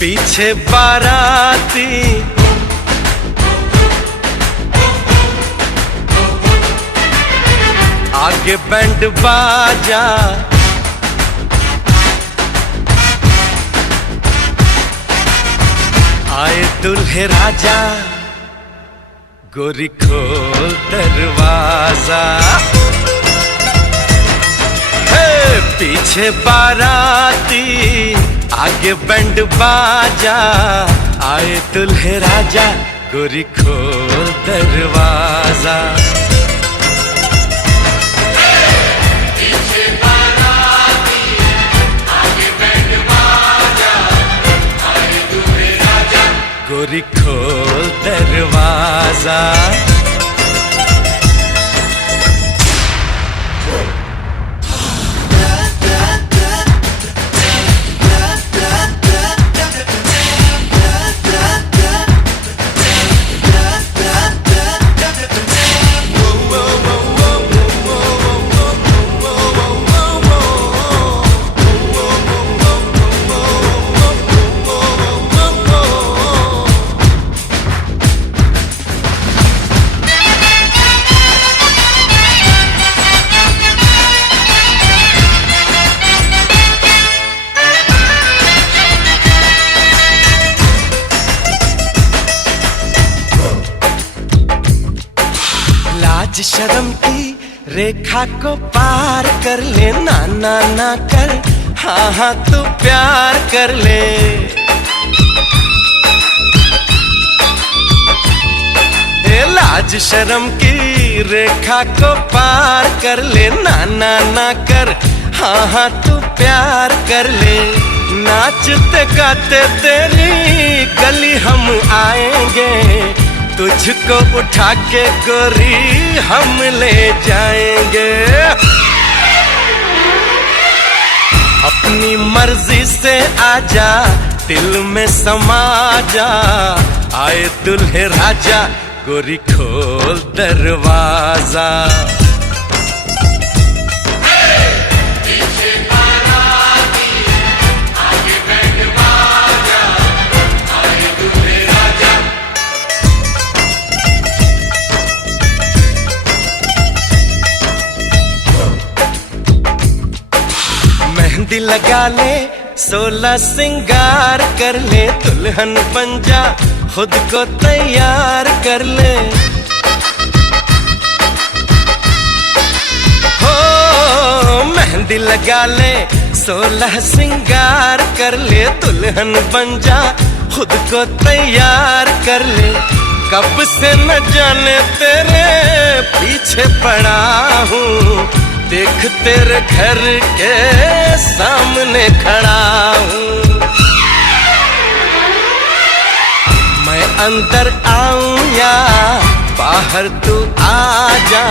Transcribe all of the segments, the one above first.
पीछे बाराती आगे बैंड बाजा, आए दुल्हे राजा, गोरी खोल दरवाजा। पीछे बाराती आगे बैंड बाजा, आए दुल्हे राजा, गोरी खोल दरवाजा। पीछे बाराती आगे बैंड बाजा, आए दुल्हे राजा, गोरी खोल दरवाजा। लाज शर्म की रेखा को पार कर ले, ना ना ना कर, हाँ हाँ तू प्यार कर ले। लाज शर्म की रेखा को पार कर ले, ना ना ना कर, हाँ हाँ तू प्यार कर ले। नाचते गाते तेरी गली हम आएंगे, तुझको उठा के गोरी हम ले जाएंगे। अपनी मर्जी से आजा, दिल में समा जा, आए दुल्हे राजा, गोरी खोल दरवाजा। मेहंदी लगा ले, 16 सिंगार कर ले, दुल्हन बन जा, खुद को तैयार कर ले। हो मेहंदी लगा ले, 16 सिंगार कर ले, दुल्हन बन जा, खुद को तैयार कर ले। कब से न जाने तेरे पीछे पड़ा हूँ, देख तेरे घर के सामने खड़ा हूँ। मैं अंदर आऊं या बाहर तू आजा,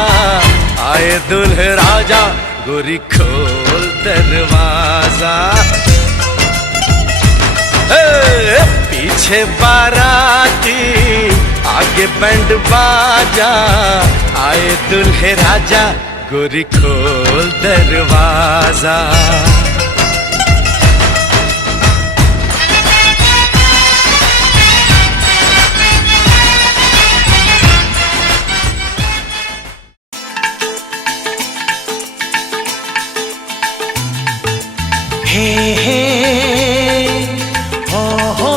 आए दुल्हे राजा, गोरी खोल दरवाजा। पीछे बाराती आगे बैंड बाजा, आए दुल्हे राजा, गोरी खोल दरवाजा। हे हे हो हो,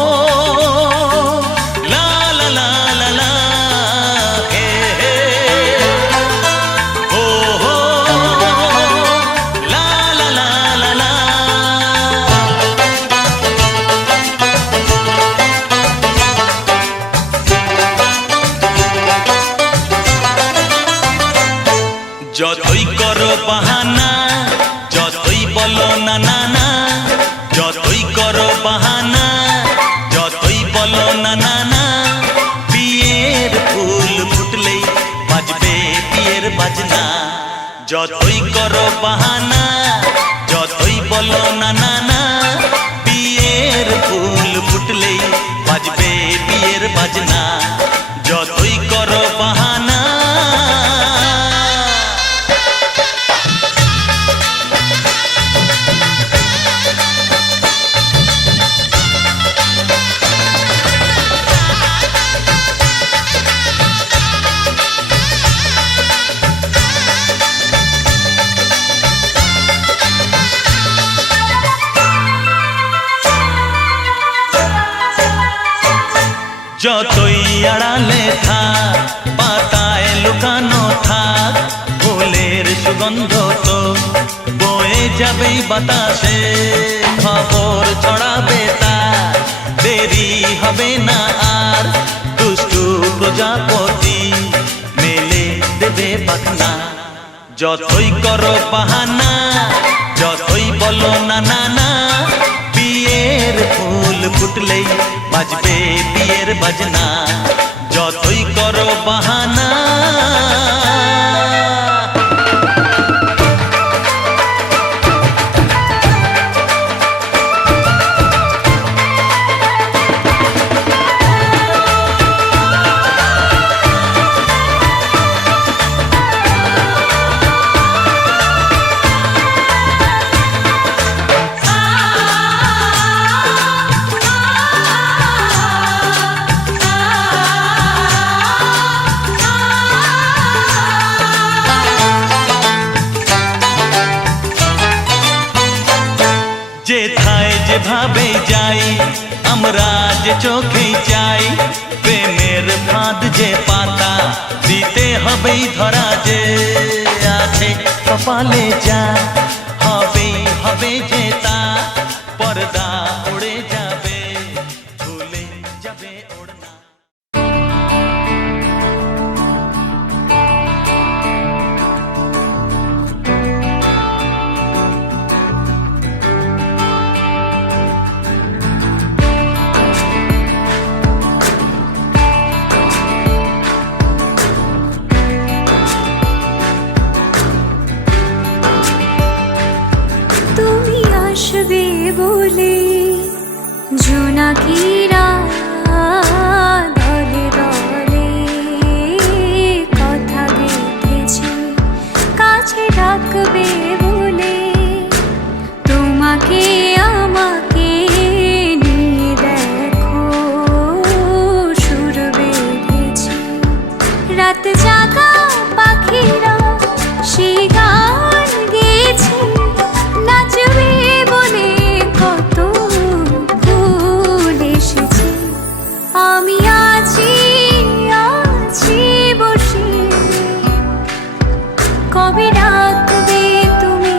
ला ला ला ला ला, हे हे हो हो, ला ला ला ला ला। যতই করো বাহানা, যতই বলো না না না, যতই করো বাহানা, যতই বলো না না না, বিয়ের ফুল ফুটলেই বাজবে বিয়ের বাজনা। যতই করো বাহানা, যতই বলো না না না, বিয়ের ফুল ফুটলেই বাজবে বিয়ের বাজনা। যতই করো বাহানা। যতই আড়ালে থাক, পাতায় লুকানো থাক, ফুলের সুগন্ধ তো বয়ে যাবেই বাতাসে। খবর ছড়াবে তার, দেরি হবে না আর, দুষ্টু প্রজাপতি মেলে দেবে পাখনা। যতই করো বাহানা, যতই বলো না না না, বিয়ের ফুল ফুটলেই বাজবে বিয়ের বাজনা। যতই করো বাহানা। যেথায় যেভাবে যাই আমরা যে চোখেই চাই, প্রেমের ফাঁদ যে পাতা দিতে হবেই ধরা, যে আছে কপালে যা হবেই হবে যে তা, পর্দা উড়ে যাবে ভুলে যাবে ওড়না। আসবে বলে জোনাকিরা দলে দলে কথা গেঁথেছে, কাছে ডাকবে বলে তোমাকে আমাকে নিয়ে দেখো সুর বেঁধেছে। রাত জাগা পাখিরা সেই গান গেয়েছে, নাচবে বলে কত ফুল এসেছে। আমি আছি আছি বসে, কবে ডাকবে তুমি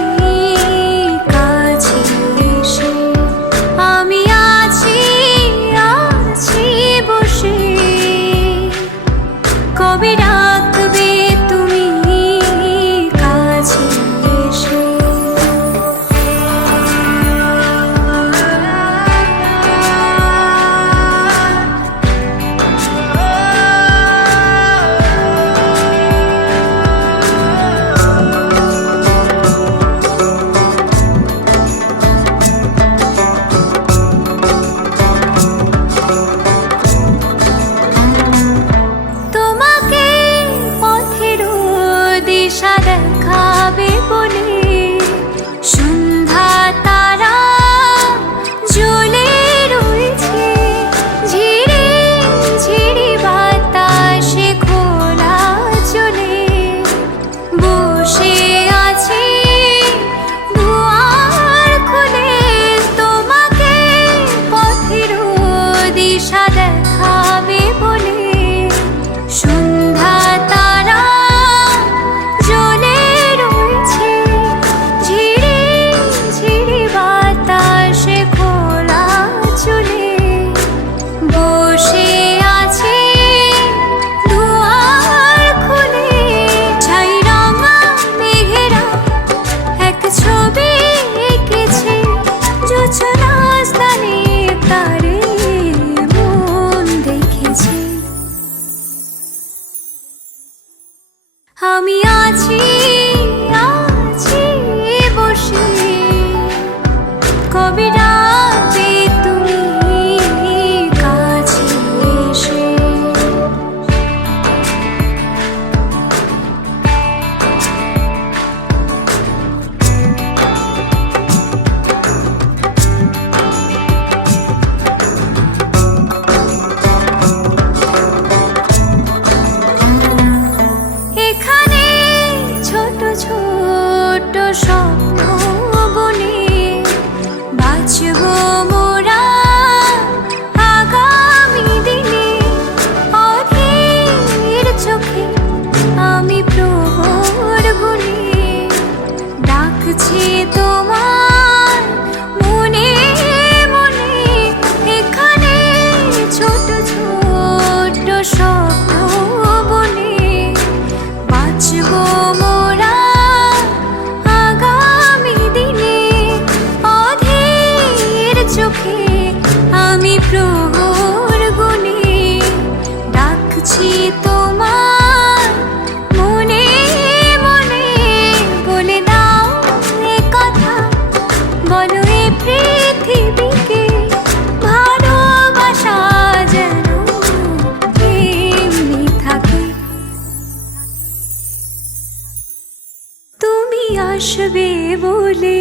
আসবে বলে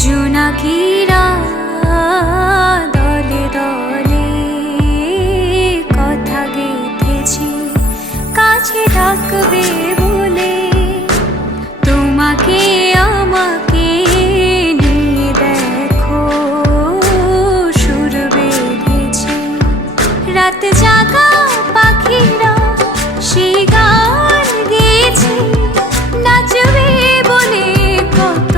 জোনাকিরা দলে দলে কথা গেঁথেছে কাছে ডাকবে বলে তোমাকে আমাকে নিয়ে দেখো সুর বেঁধেছে রাত জাগা পাখিরা সেই গান গেয়েছে নাচবে বলে কত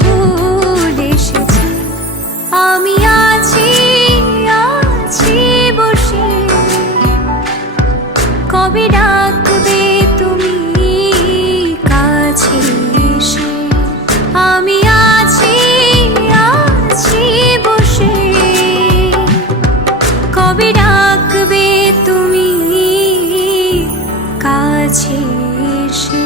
ফুল এসেছে আমি আছি আছি বসে কবে ডাকবে তুমি কাছে এসে আমি আছি আছি বসে কবে ডাকবে তুমি কাছে এসে